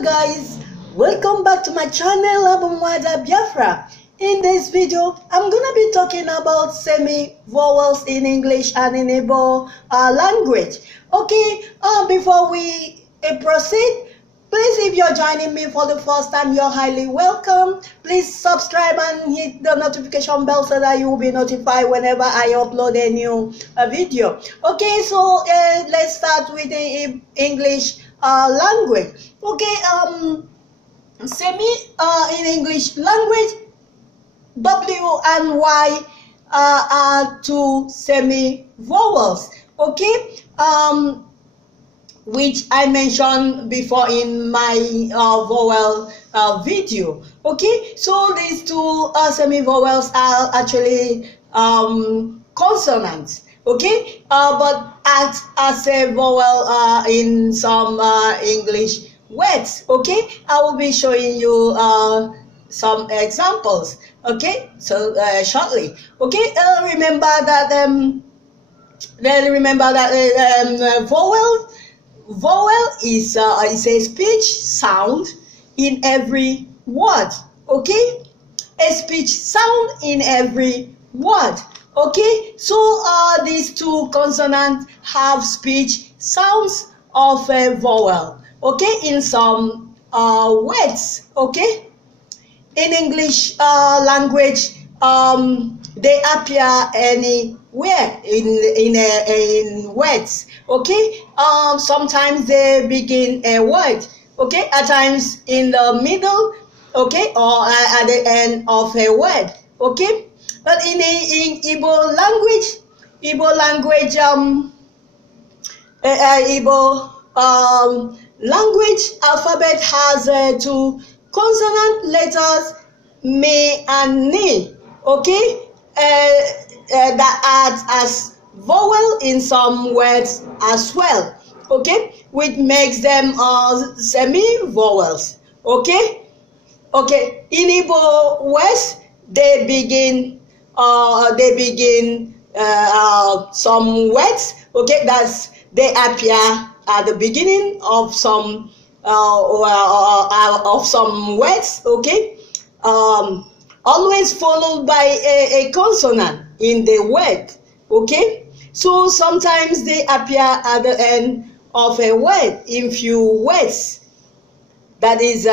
Hello guys, welcome back to my channel Abumwada Biafra. In this video, I'm gonna be talking about semi-vowels in English and in Igbo language. Okay, before we proceed, please, if you're joining me for the first time, you're highly welcome. Please subscribe and hit the notification bell so that you will be notified whenever I upload a new video. Okay, so let's start with the English language. Okay, in English language, W and Y are two semi-vowels. Okay, which I mentioned before in my vowel video. Okay, so these two semi-vowels are actually consonants. Okay, but act as a vowel in some English words. Okay, I will be showing you some examples. Okay, so shortly. Okay, remember that vowel is a speech sound in every word. Okay, a speech sound in every word. Okay, so these two consonants have speech sounds of a vowel. Okay, in some words. Okay, in English language, they appear anywhere in words. Okay, sometimes they begin a word. Okay, at times in the middle. Okay, or at the end of a word. Okay, but in Igbo language alphabet has two consonant letters, me and ni. Okay, that acts as vowel in some words as well. Okay, which makes them semi-vowels. Okay, in Igbo words they begin some words. Okay, they appear at the beginning of some words. Okay, always followed by a consonant in the word. Okay, so sometimes they appear at the end of a word in few words. That is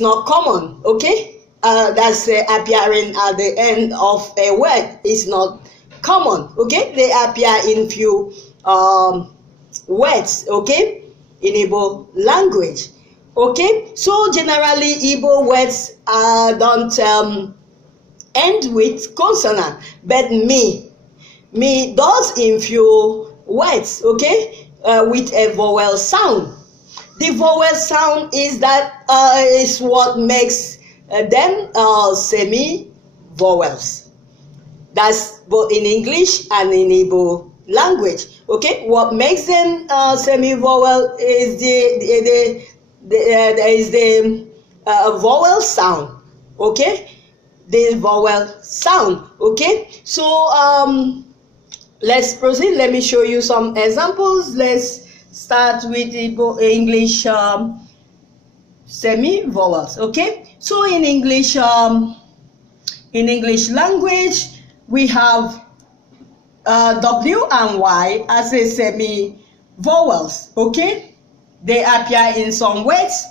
not common. Okay, that's appearing at the end of a word is not common. Okay, they appear in few words. Okay, in Igbo language. Okay, so generally Igbo words don't end with consonant, but me does in few words. Okay, with a vowel sound. The vowel sound is what makes them semi-vowels. That's both in English and in Igbo language. Okay, what makes them semi-vowel is the vowel sound. Okay, the vowel sound. Okay, so let's proceed. Let me show you some examples. Let's start with English semi-vowels. Okay, so in English language we have W and Y as a semi-vowels. Okay, they appear in some words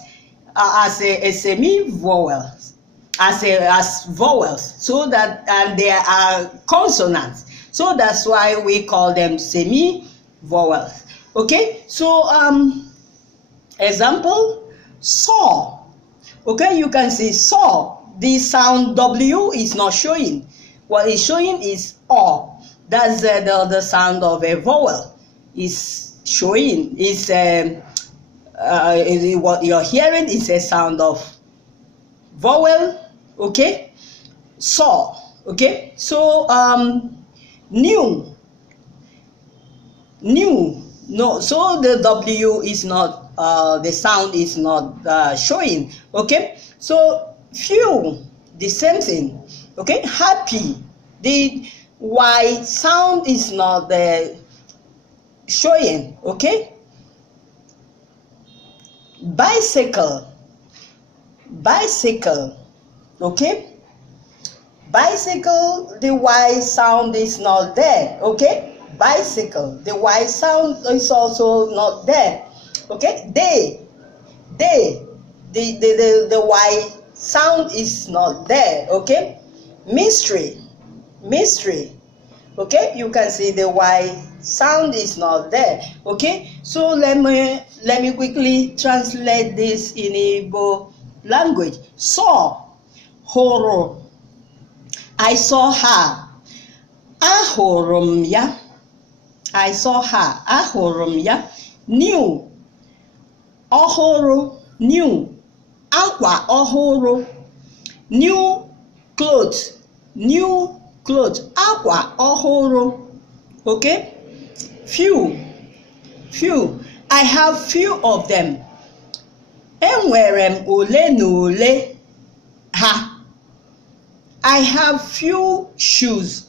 as a semi-vowels, as vowels. So that they are consonants. So that's why we call them semi-vowels. Okay, so example, saw. Okay, you can see saw. The sound W is not showing. What is showing is O. That's the sound of a vowel is showing. Is what you're hearing is a sound of vowel. Okay, saw. Okay, so new. No, so the W is not, the sound is not showing. Okay, so few, the same thing. Okay, happy, the Y sound is not showing. Okay, bicycle, bicycle. Okay, bicycle, the Y sound is not there. Okay, bicycle, the Y sound is also not there. Okay, the Y sound is not there. Okay, mystery. Okay, you can see the Y sound is not there. Okay, so let me quickly translate this in Igbo language. Saw, horo, I saw her. Ahorum ya, I saw her. Ahorum ya. New, ohoro, new. Aqua, ohoro. New clothes, Aqua, ohoro. Okay, few, I have few of them. Enwere m ole na ole ha. I have few shoes.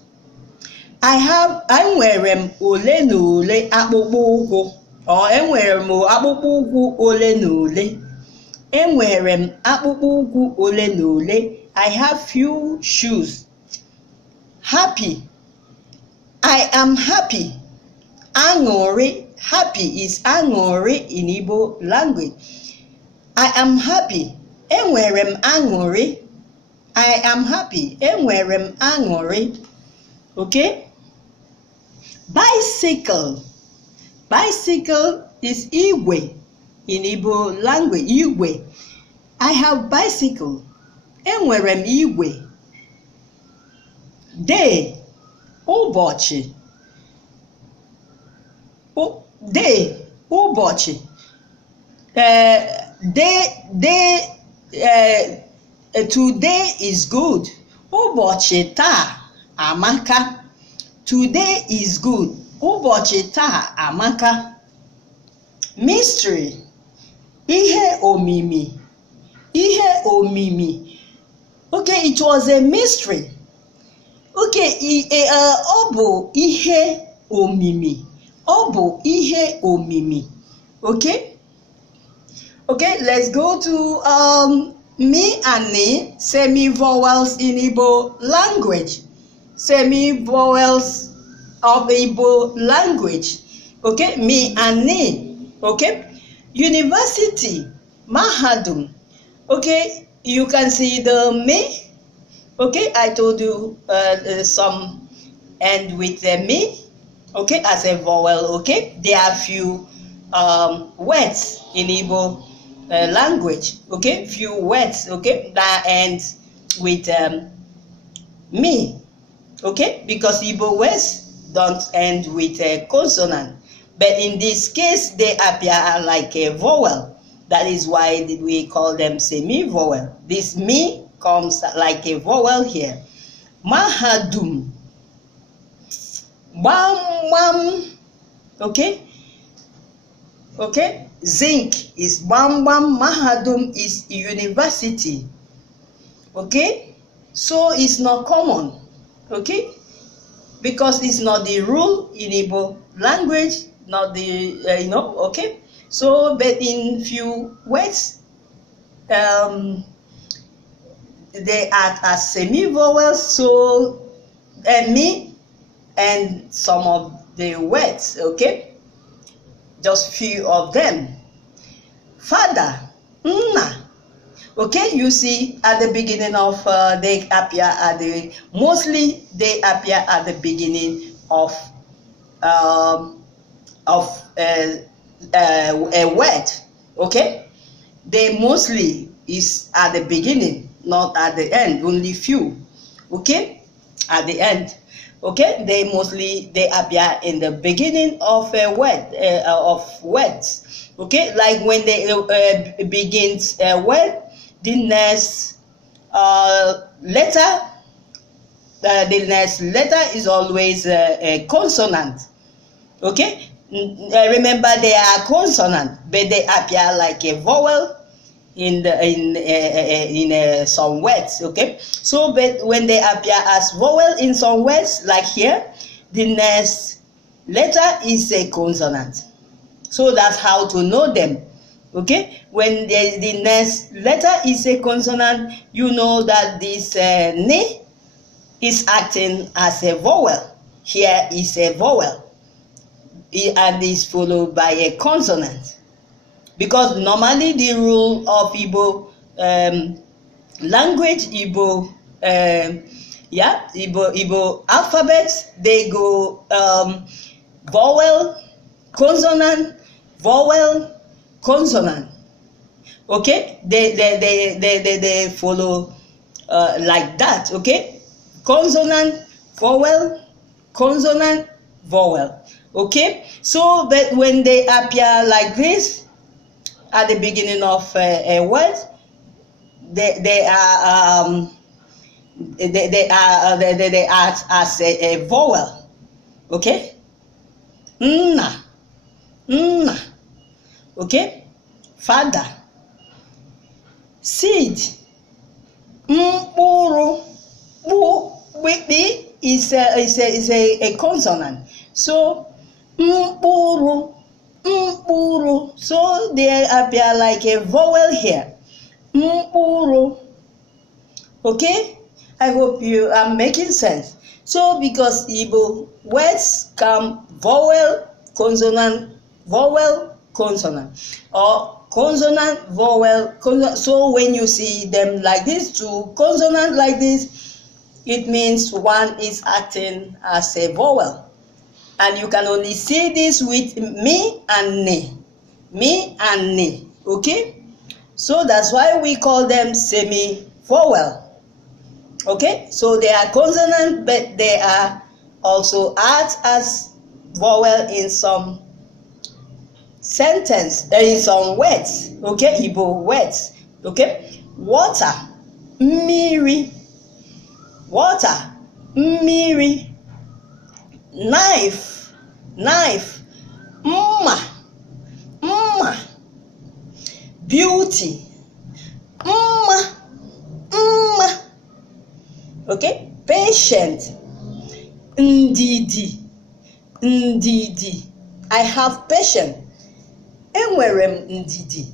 Enwere m ole na ole akpụkpọ ụkwụ. Enwere m akpụkpọ ụkwụ ole na ole. Enwere m akpụkpọ ụkwụ ole na ole. I have few shoes. Happy, I am happy. Aṅụrị, happy is aṅụrị in Igbo language. I am happy. Enwere m aṅụrị. I am happy. Enwere m aṅụrị. Okay? Bicycle. Bicycle is igwe in Igbo language. Igwe. I have bicycle. Enwere m igwe. Day, ụbọchị. Day, ụbọchị. Today is good. Ụbọchị taa amaka. Today is good. Ụbọchị taa amaka. Mystery, ihe omimi. Ihe omimi. Okay, it was a mystery. Okay, ọ bụ ihe omimi. Ọ bụ ihe omimi. Okay? Okay, let's go to me and ni, semi-vowels in Igbo language. Semi-vowels of Igbo language. Okay, me and ni. Okay? University, mahadum. Okay, you can see the me. Okay, I told you some end with me. Okay, as a vowel. Okay, there are few words in Igbo language. Okay, few words. Okay, that ends with me. Okay, because Igbo words don't end with a consonant, but in this case they appear like a vowel. That is why we call them semi-vowel. This me comes like a vowel here. Mahadum. Bam bam. Okay. Okay. Zinc is bam bam. Mahadum is university. Okay. So it's not common. Okay. Because it's not the rule in Igbo language. Not the Okay. So, but in few words, they act as semi-vowels. So, me and some of the words. Okay, just few of them. Father, nna. Okay, you see at the beginning of they appear at the mostly they appear at the beginning of a word. Okay, they mostly is at the beginning, not at the end. Only few. Okay, at the end. Okay, they appear in the beginning of a word of words. Okay, like when they begins a word, the next letter. The next letter is always a consonant. Okay. Remember, they are consonant, but they appear like a vowel in some words. Okay, so but when they appear as vowel in some words, like here, the next letter is a consonant. So that's how to know them. Okay, when the next letter is a consonant, you know that this ne is acting as a vowel. Here is a vowel, and is followed by a consonant. Because normally the rule of Igbo language, Igbo Igbo alphabets, they go vowel, consonant, vowel, consonant. Okay, they follow like that. Okay, consonant, vowel, consonant, vowel. Okay, so that when they appear like this at the beginning of a word, they act as a vowel. Okay, nna, nna. Okay, father, seed, mkpụrụ, is a consonant. So mkpụrụ, mkpụrụ, so they appear like a vowel here. Mkpụrụ. Okay, I hope you are making sense. So because Igbo words come vowel, consonant, vowel, consonant, or consonant, vowel, consonant. So when you see them like this, two consonant like this, it means one is acting as a vowel. And you can only see this with me and ne. Me and ne. Okay? So that's why we call them semi-vowel. Okay? So they are consonant, but they are also act as vowel in some sentence, in some words. Okay? Igbo words. Okay? Water, mmiri. Water, mmiri. Knife, knife, mma, mma. Beauty, mma, mma. Okay, patient, ndidi, ndidi. I have patience. Enwere m ndidi.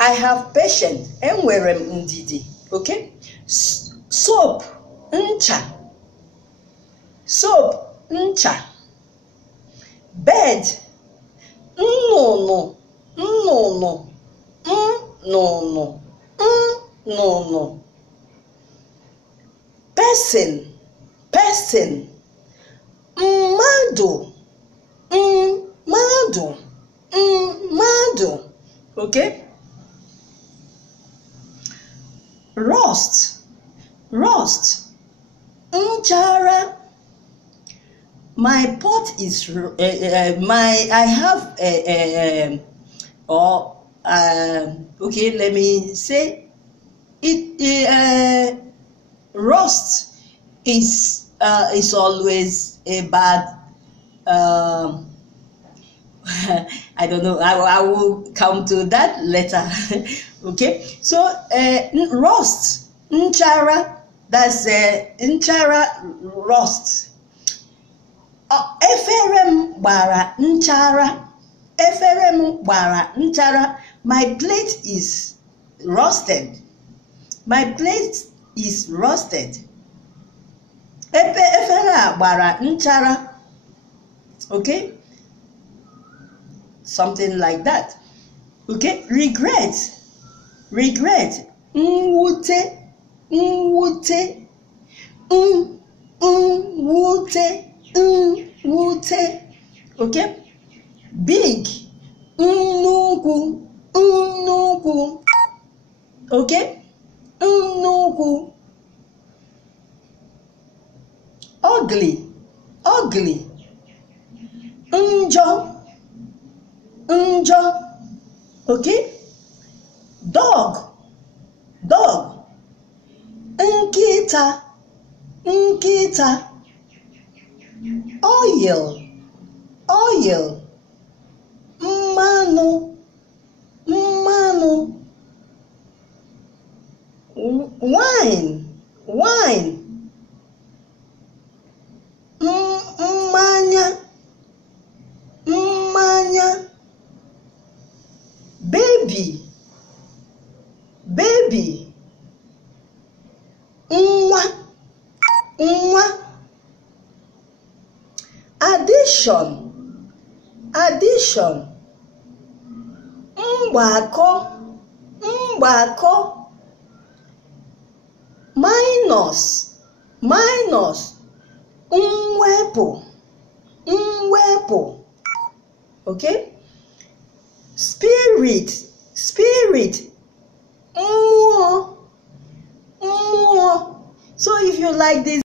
I have patience. Enwere m ndidi. Okay, soap, ncha. Soap, ncha. Bed, nnụnụ, nnụnụ, nnụnụ, nnụnụ. Person, person. Mmadụ, mmadụ, mmadụ. Okay? Rust, rust. Nchara. My pot is I have okay, let me say it. Rust is always a bad. I don't know. I will come to that later. Okay, so rust, nchara. That's nchara, rust. Efere m gbara nchara. Efere m gbara nchara. My plate is rusted. My plate is rusted. Efere a gbara nchara. Okay? Something like that. Okay? Regret. Regret. Mwute. Mwute. Mwute. Mwute. Okay? Big. Nnukwu. Nnukwu. Okay? Nnukwu. Ugly. Ugly. Njọ. Njọ. Okay? Dog. Dog. Nkịta. Nkịta. Oil. Oil. Mmanụ. Mmanụ. Wine. Wine. Mmanya. Mmanya. baby, baby, nwa, nwa. Addition, addition, mgbakọ, mgbakọ. Minus, minus, mwepụ, mwepụ. Okay? Spirit, spirit, mmụọ, mmụọ. So if you like this